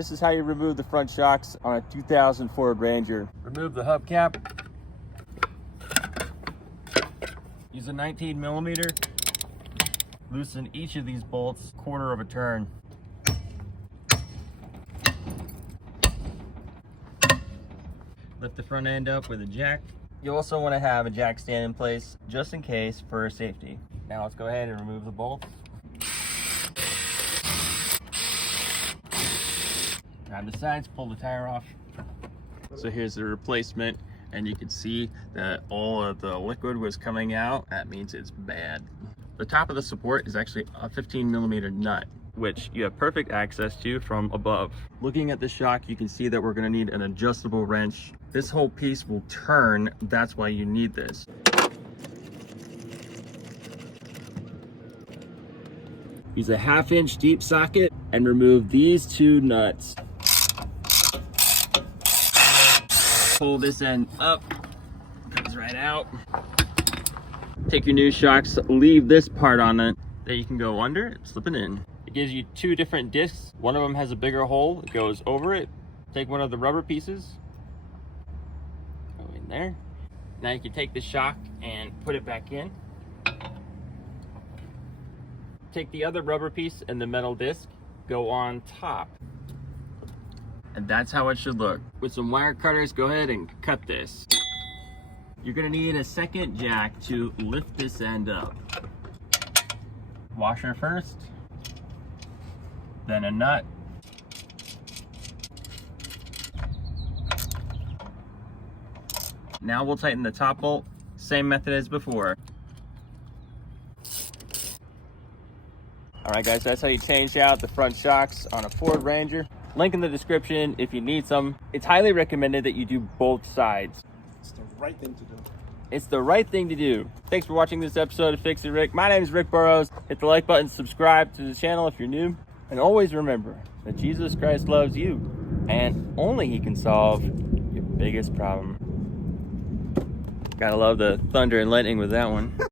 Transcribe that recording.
This is how you remove the front shocks on a 2000 Ford Ranger. Remove the hubcap. Use a 19 millimeter. Loosen each of these bolts quarter of a turn. Lift the front end up with a jack. You also want to have a jack stand in place just in case for safety. Now let's go ahead and remove the bolts. Grab the sides, pull the tire off. So here's the replacement, and you can see that all of the liquid was coming out. That means it's bad. The top of the support is actually a 15 millimeter nut, which you have perfect access to from above. Looking at the shock, you can see that we're going to need an adjustable wrench. This whole piece will turn, that's why you need this. Use a 1/2 inch deep socket and remove these two nuts. Pull this end up, comes right out. Take your new shocks, leave this part on it that you can go under and slip it in. It gives you two different discs. One of them has a bigger hole, it goes over it. Take one of the rubber pieces, go in there. Now you can take the shock and put it back in. Take the other rubber piece and the metal disc, go on top. And that's how it should look. With some wire cutters, go ahead and cut this. You're gonna need a second jack to lift this end up. Washer first, then a nut. Now we'll tighten the top bolt, same method as before. All right guys, that's how you change out the front shocks on a Ford Ranger. Link in the description if you need some. It's highly recommended that you do both sides. It's the right thing to do. It's the right thing to do. Thanks for watching this episode of Fix It Rick. My name is Rick Burrows. Hit the like button, subscribe to the channel if you're new. And always remember that Jesus Christ loves you and only he can solve your biggest problem. Gotta love the thunder and lightning with that one.